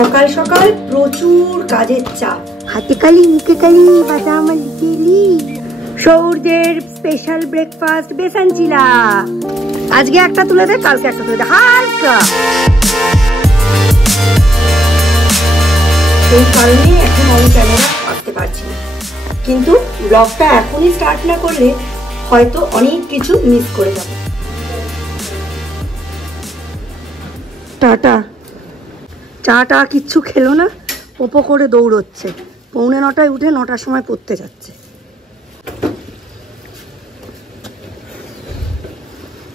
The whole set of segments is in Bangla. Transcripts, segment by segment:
সকাল সকাল প্রচুর কাজের চাপ, হাতে কালি মুখে কালি বাদাম লিখেলি। সৌর্যের স্পেশাল ব্রেকফাস্ট বেসন চিলা। আজকে একটা তুলে দে, কালকে একটা তুলে দে, হালকা। এই কারণে এখন অন ক্যামেরা আসতে পারছি না, কিন্তু ব্লগটা এখনই স্টার্ট না করলে হয়তো অনেক কিছু মিস করে যাবে। টাটা। চাটা কিচ্ছু খেলো না, ওপো করে দৌড়চ্ছে। 8:45 উঠে 9টার সময় পড়তে যাচ্ছে।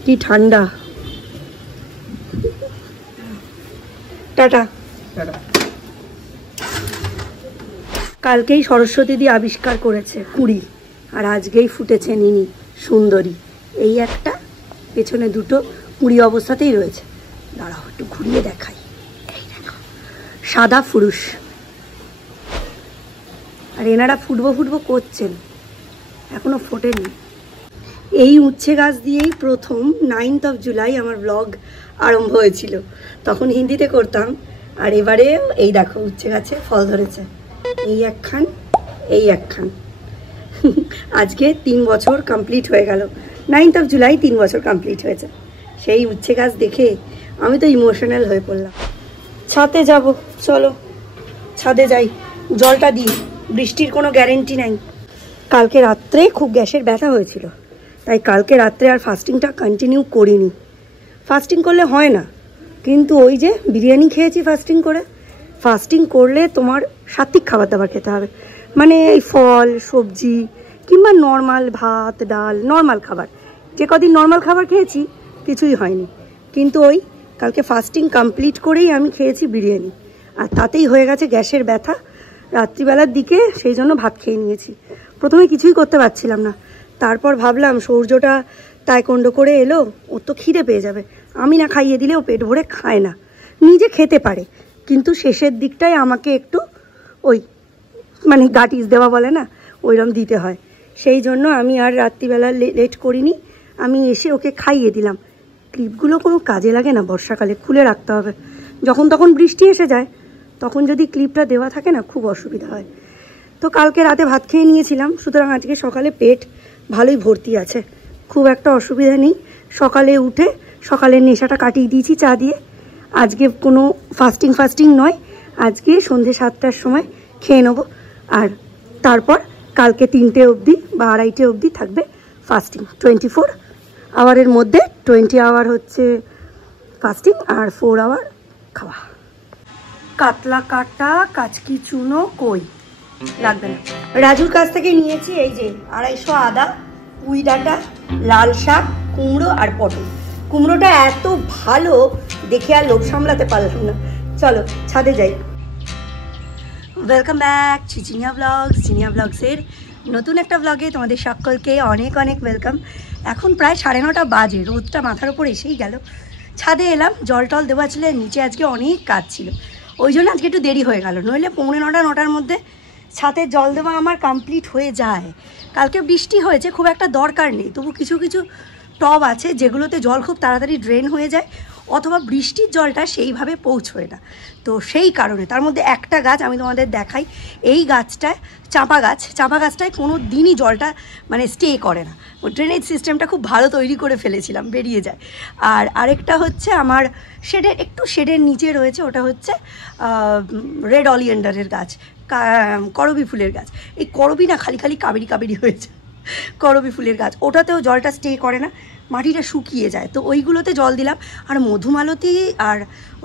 কি ঠান্ডা। টাটা। কালকেই সরস্বতী দিয়ে আবিষ্কার করেছে কুড়ি, আর আজকেই ফুটেছে নিনি সুন্দরী। এই একটা, পেছনে দুটো কুড়ি অবস্থাতেই রয়েছে। দাঁড়াও একটু ঘুরিয়ে দেখাই। এই দেখো সাদা ফুরুষ, আর এনারা ফুটবো করছেন, এখনো ফোটেনি। এই উচ্ছে গাছ দিয়েই প্রথম 9th of July আমার ব্লগ আরম্ভ হয়েছিল। তখন হিন্দিতে করতাম, আর এবারে এই দেখো উচ্ছে গাছে ফল ধরেছে। এই একখান, এই একখান। আজকে 3 বছর কমপ্লিট হয়ে গেল। 9th of July 3 বছর কমপ্লিট হয়েছে। সেই উচ্ছে গাছ দেখে আমি তো ইমোশনাল হয়ে পড়লাম। ছাদে যাব, চলো ছাদে যাই, জলটা দিই। বৃষ্টির কোনো গ্যারেন্টি নাই। কালকে রাত্রে খুব গ্যাসের ব্যথা হয়েছিল, তাই কালকে রাত্রে আর ফাস্টিংটা কন্টিনিউ করিনি। ফাস্টিং করলে হয় না, কিন্তু ওই যে বিরিয়ানি খেয়েছি ফাস্টিং করে। ফাস্টিং করলে তোমার সাত্বিক খাবার দাবার খেতে হবে, মানে এই ফল সবজি কিংবা নর্মাল ভাত ডাল, নর্মাল খাবার। যে কদিন নর্মাল খাবার খেয়েছি কিছুই হয়নি, কিন্তু ওই কালকে ফাস্টিং কমপ্লিট করেই আমি খেয়েছি বিরিয়ানি, আর তাতেই হয়ে গেছে গ্যাসের ব্যথা রাত্রিবেলার দিকে। সেই জন্য ভাত খেয়ে নিয়েছি। প্রথমে কিছুই করতে পারছিলাম না, তারপর ভাবলাম সূর্যটা তাইকোন্ডো করে এলো, ওর তো খিদে পেয়ে যাবে, আমি না খাইয়ে দিলে ও পেট ভরে খায় না। নিজে খেতে পারে, কিন্তু শেষের দিকটায় আমাকে একটু ওই মানে গাটিস দেওয়া বলে না, ওইরকম দিতে হয়। সেই জন্য আমি আর রাত্রিবেলা লেট করিনি, আমি এসে ওকে খাইয়ে দিলাম। ক্লিপগুলো কোনো কাজে লাগে না বর্ষাকালে, খুলে রাখতে হবে। যখন তখন বৃষ্টি এসে যায়, তখন যদি ক্লিপটা দেওয়া থাকে না খুব অসুবিধা হয়। তো কালকে রাতে ভাত খেয়ে নিয়েছিলাম, সুতরাং আজকে সকালে পেট ভালোই ভর্তি আছে, খুব একটা অসুবিধা নেই। সকালে উঠে সকালের নেশাটা কাটিয়ে দিয়েছি চা দিয়ে। আজকে কোনো ফাস্টিং নয়, আজকে সন্ধে 7টার সময় খেয়ে নেবো, আর তারপর কালকে 3টে অবধি বা 2:30 অবধি থাকবে ফাস্টিং। 24 আওয়ারের মধ্যে 20 আওয়ার হচ্ছে ফাস্টিং আর 4 আওয়ার খাওয়া। কাতলা কাটা, কাচকি চুনো কই লাগবে না। রাজুর কাছ থেকে নিয়েছি এই যে 250 আদা, পুঁই ডাঁটা, লাল শাক, কুমড়ো আর পটল। কুমড়োটা এত ভালো দেখে আর লোভ সামলাতে পারলাম না। চলো ছাদে যাই। ওয়েলকাম ব্যাক চিচিনিয়া ব্লগস। চিনিয়া ব্লগসের নতুন একটা ব্লগে তোমাদের সকলকে অনেক অনেক ওয়েলকাম। এখন প্রায় 9:30 বাজে, রোদটা মাথার ওপর এসেই গেল। ছাদে এলাম, জল টল দেওয়া ছিল, নিচে আজকে অনেক কাজ ছিল, ওই জন্য আজকে একটু দেরি হয়ে গেল। নইলে 9:45-9টার মধ্যে ছাদে জল দেওয়া আমার কমপ্লিট হয়ে যায়। কালকে বৃষ্টি হয়েছে, খুব একটা দরকার নেই, তবু কিছু কিছু টব আছে যেগুলোতে জল খুব তাড়াতাড়ি ড্রেন হয়ে যায়, অথবা বৃষ্টির জলটা সেইভাবে পৌঁছয় না। তো সেই কারণে তার মধ্যে একটা গাছ আমি তোমাদের দেখাই। এই গাছটায় চাঁপা গাছটায় কোনো দিনই জলটা মানে স্টে করে না। ও ড্রেনেজ সিস্টেমটা খুব ভালো তৈরি করে ফেলেছিলাম, বেরিয়ে যায়। আর আরেকটা হচ্ছে আমার শেডের নিচে রয়েছে, ওটা হচ্ছে রেড অলিয়েন্ডারের গাছ, করবি ফুলের গাছ। এই করবি না খালি কাবেরি হয়েছে, করবি ফুলের গাছ, ওটাতেও জলটা স্টে করে না, মাটিটা শুকিয়ে যায়। তো ওইগুলোতে জল দিলাম। আর মধুমালতী আর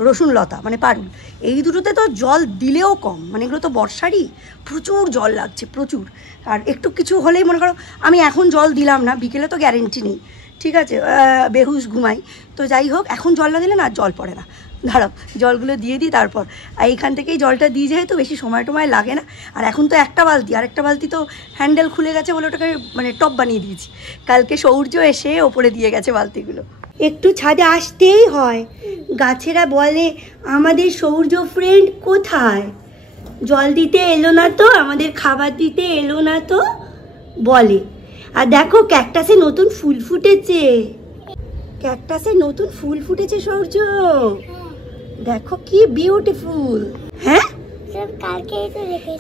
রসুনলতা মানে পারুল, এই দুটোতে তো জল দিলেও কম, মানে এগুলো তো বর্ষারই, প্রচুর জল লাগছে প্রচুর। আর একটু কিছু হলেই মনে করো আমি এখন জল দিলাম না, বিকেলে তো গ্যারেন্টি নেই, ঠিক আছে, বেহুশ ঘুমাই। তো যাই হোক, এখন জল না দিলে না জল পড়ে না। দাঁড়াও জলগুলো দিয়ে দিই, তারপর এইখান থেকেই জলটা দিয়ে, যেহেতু বেশি সময় লাগে না। আর এখন তো একটা বালতি, আর একটা বালতি তো হ্যান্ডেল খুলে গেছে বলে ওটাকে মানে টপ বানিয়ে দিয়েছি। কালকে সূর্য এসে ওপরে দিয়ে গেছে বালতিগুলো। একটু ছাদে আসতেই হয়, গাছেরা বলে আমাদের সূর্য ফ্রেন্ড কোথায়, জল দিতে এলো না তো, আমাদের খাবার দিতে এলো না তো বলে। আর দেখো ক্যাকটাসে নতুন ফুল ফুটেছে, ক্যাকটাসে নতুন ফুল ফুটেছে সূর্য, দেখো কি বিউটিফুল।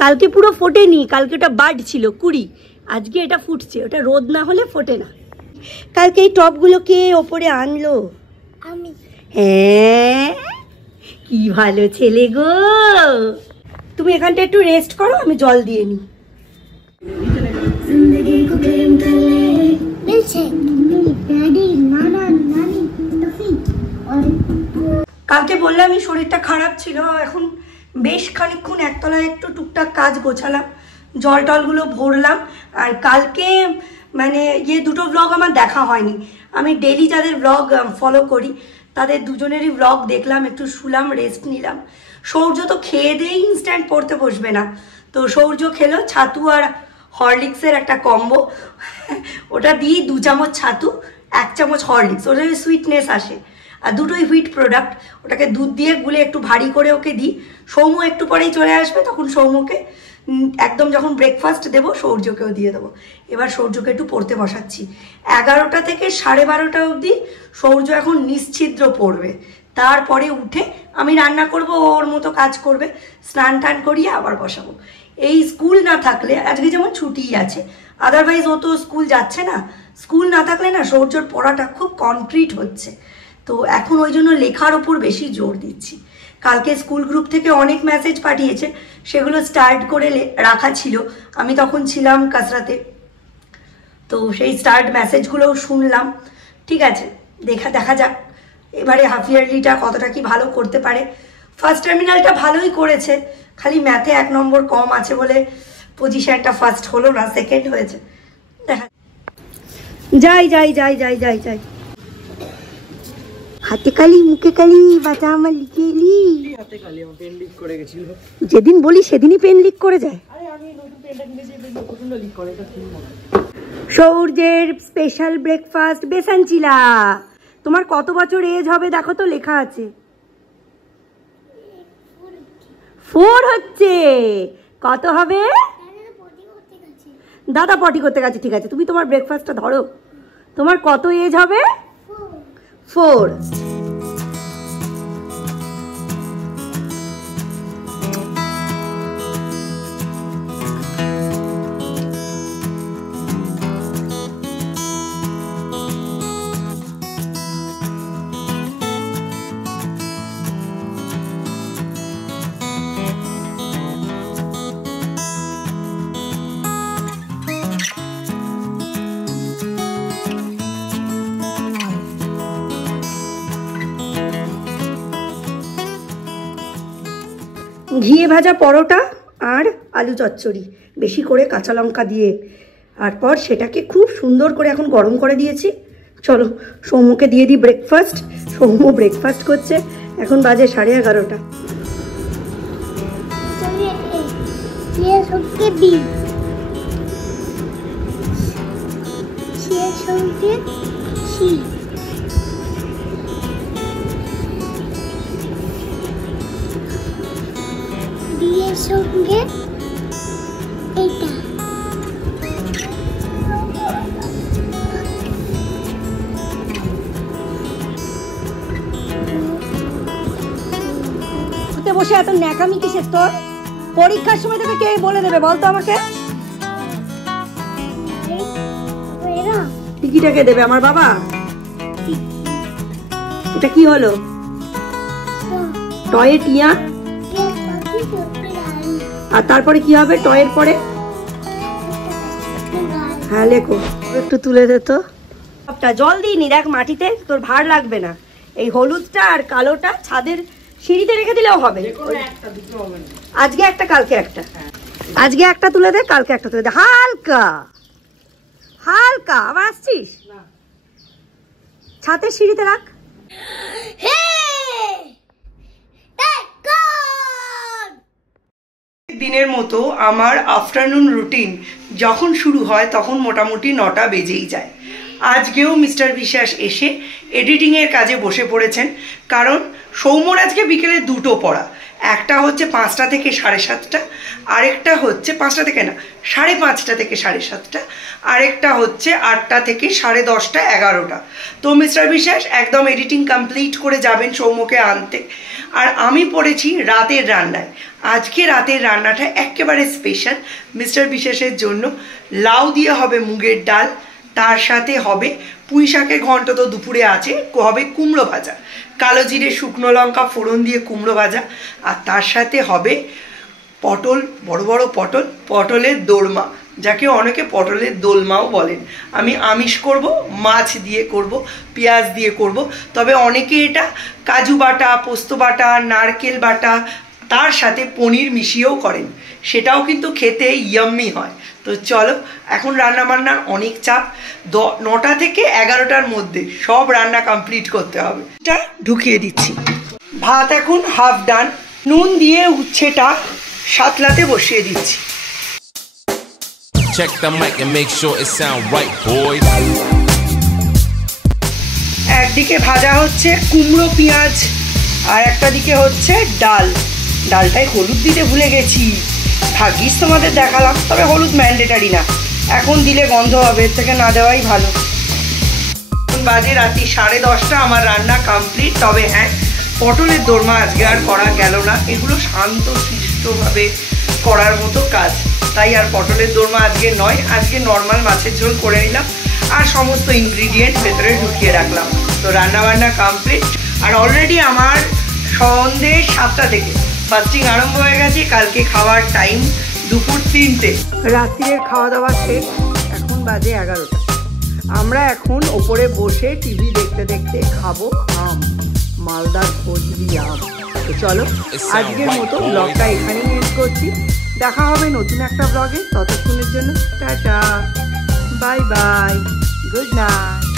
কালকে পুরো ফোটেনি, কালকে ওটা বাড ছিল কুড়ি, আজকে এটা ফুটছে, ওটা রোদ না হলে ফোটে না। কালকে এই টপগুলো কে ওপরে আনলো? আমি। হ্যাঁ, কি ভালো ছেলে গো। তুমি এখানটা একটু রেস্ট করো, আমি জল দিয়ে নিই। কালকে বললাম আমি শরীরটা খারাপ ছিল, এখন বেশ খানিকক্ষণ একতলায় একটু টুকটাক কাজ গোছালাম, জল টলগুলো ভরলাম। আর কালকে মানে দুটো ব্লগ আমার দেখা হয়নি। আমি ডেলি যাদের ব্লগ ফলো করি তাদের দুজনেরই ব্লগ দেখলাম, একটু শুলাম, রেস্ট নিলাম। সৌর্য তো খেয়ে দিয়ে ইনস্ট্যান্ট পড়তে বসবে না, তো সৌর্য খেলো ছাতু আর হরলিক্সের একটা কম্বো, ওটা দিই 2 চামচ ছাতু 1 চামচ হরলিক্স, ওটা সুইটনেস আসে, আর দুটোই হুইট প্রোডাক্ট। ওটাকে দুধ দিয়ে গুলে একটু ভারী করে ওকে দিই। সৌম্য একটু পরেই চলে আসবে, তখন সৌম্যকে একদম যখন ব্রেকফাস্ট দেবো সৌর্যকেও দিয়ে দেবো। এবার সৌর্যকে একটু পড়তে বসাচ্ছি। 11টা থেকে 12:30 অবধি সৌর্য এখন নিশ্ছিদ্র পড়বে, তারপরে উঠে আমি রান্না করব, ওর মতো কাজ করবে, স্নান টান করিয়ে আবার বসাবো। এই স্কুল না থাকলে, আজকে যেমন ছুটিই আছে, আদারওয়াইজ ও তো স্কুল যাচ্ছে না, স্কুল না থাকলে না সৌর্যর পড়াটা খুব কনক্রিট হচ্ছে। তো এখন ওই জন্য লেখার ওপর বেশি জোর দিচ্ছি। কালকে স্কুল গ্রুপ থেকে অনেক মেসেজ পাঠিয়েছে, সেগুলো স্টার্ট করে রাখা ছিল, আমি তখন ছিলাম কাসরাতে, তো সেই স্টার্ট মেসেজগুলোও শুনলাম। ঠিক আছে, দেখা যাক এবারে হাফ ইয়ারলিটা কতটা কি ভালো করতে পারে। ফার্স্ট টার্মিনালটা ভালোই করেছে, খালি ম্যাথে 1 নম্বর কম আছে বলে পজিশনটা ফার্স্ট হলো না, সেকেন্ড হয়েছে। দেখা যাই যাই যাই যাই যাই যাই হাতে কালি মুখে কালি, বাচ্চা আমার লিখেলি। হাতে কালি আমার পেন লিক করে গেছিল, যেদিন বলি সেদিনই পেন লিক করে যায়। আরে আমি নতুন পেনটা কিনেছি, পেন প্রচন্ড লিক করে, এটা ঠিক না। সৌর্যের স্পেশাল ব্রেকফাস্ট বেসন চিলা। তোমার কত বছর এজ হবে দেখো তো, লেখা আছে 4 হচ্ছে। কত হবে? দাদা পটি করতে গেছে, ঠিক আছে তুমি তোমার ব্রেকফাস্টটা ধরো। তোমার কত এজ হবে? 4। ঘিয়ে ভাজা পরোটা আর আলু চচ্চড়ি, বেশি করে কাঁচা লঙ্কা দিয়ে, তারপর সেটাকে খুব সুন্দর করে এখন গরম করে দিয়েছি। চলো সৌম্যকে দিয়ে দিই ব্রেকফাস্ট। সৌম্য ব্রেকফাস্ট করছে, এখন বাজে 11:30। সঙ্গে এটা বসে এত ন্যাকামি কিসের তোর? পরীক্ষার সময় তোকে কে বলে দেবে বলতো আমাকে? টিকিটা কে দেবে? আমার বাবা। এটা কি হলো? টয়ে টিয়া, আর তারপরে কি হবে টয়ের পরে? হ্যাঁ লেখো। একটু তুলে দে তো। জল দিইনি দেখ মাটিতে, তোর ভার লাগবে না। এই হলুদটা আর কালোটা ছাদের সিঁড়িতে রেখে দিলেও হবে। আজকে একটা কালকে একটা, আজকে একটা তুলে দে, কালকে একটা তুলে দে, হালকা হালকা। আবার আসছিস? ছাদের সিঁড়িতে রাখ। দিনের মতো আমার আফটারনুন রুটিন যখন শুরু হয় তখন মোটামুটি 9টা বেজেই যায়। আজকেও মিস্টার বিশ্বাস এসে এডিটিংয়ের কাজে বসে পড়েছেন, কারণ সৌম্যর আজকে বিকেলে 2টো পড়া, একটা হচ্ছে 5টা থেকে 7:30, আরেকটা হচ্ছে 5টা থেকে না 5:30 থেকে 7:30, আরেকটা হচ্ছে 8টা থেকে 10:30, 11টা। তো মিস্টার বিশ্বাস একদম এডিটিং কমপ্লিট করে যাবেন সৌম্যকে আনতে। আর আমি পড়েছি রাতের রান্নায়। আজকে রাতের রান্নাটা একেবারে স্পেশাল মিস্টার বিশ্বাসের জন্য। লাউ দিয়ে হবে মুগের ডাল, তার সাথে হবে পুঁই শাকের ঘন্ট, তো দুপুরে আছে, হবে কুমড়ো ভাজা, কালো জিরে শুকনো লঙ্কা ফোড়ন দিয়ে কুমড়ো ভাজা, আর তার সাথে হবে পটল, বড় বড় পটল, পটলের দোরমা, যাকে অনেকে পটলের দোলমাও বলেন। আমি আমিষ করব, মাছ দিয়ে করব, পেঁয়াজ দিয়ে করব, তবে অনেকে এটা কাজু বাটা, পোস্ত বাটা, নারকেল বাটা, তার সাথে পনির মিশিয়েও করেন, সেটাও কিন্তু খেতে ইয়াম্মি হয়। তো চলো, এখন রান্না বান্নার অনেক চাপ, 9টা থেকে 11টার মধ্যে সব রান্না কমপ্লিট করতে হবে। এটা ঢুকিয়ে দিচ্ছি। ভাত এখন হাফ ডান, নুন দিয়ে উচ্ছেটা সাতলাতে বসিয়ে দিচ্ছি। Check the mic and make sure it sound right, boys. একদিকে ভাজা হচ্ছে কুমড়ো পেঁয়াজ, আর একটা দিকে হচ্ছে ডাল। ডালটায় হলুদ দিতে ভুলে গেছি, ভাগ্যিস তোমাদের দেখালাম, তবে হলুদ ম্যান্ডেটারি না, এখন দিলে গন্ধ হবে, এর থেকে না দেওয়াই ভালো। বাজে রাত্রি 10:30, আমার রান্না কমপ্লিট। তবে হ্যাঁ, পটলের দোরমা আজকে আর করা গেল না, এগুলো শান্ত শিষ্টভাবে করার মতো কাজ, তাই আর পটলের দোরমা আজকে নয়, আজকে নর্মাল মাছের ঝোল করে নিলাম আর সমস্ত ইনগ্রিডিয়েন্ট ভেতরে ঢুকিয়ে রাখলাম। তো রান্না বান্না কমপ্লিট। আর অলরেডি আমার সন্ধ্যে 7টা থেকে ফাস্টিং আরম্ভ হয়ে গেছে। কালকে খাওয়ার টাইম দুপুর 3টে, রাত্রির খাওয়া দাওয়া শেষ, এখন বাজে 11টা। আমরা এখন ওপরে বসে টিভি দেখতে দেখতে খাবো আম, মালদার ফজলি আম। তো চলো, আজকের মতো ব্লগটা এখানেই এন্ড করছি। দেখা হবে নতুন একটা ব্লগে, ততক্ষণের জন্য tata, bye bye, good night.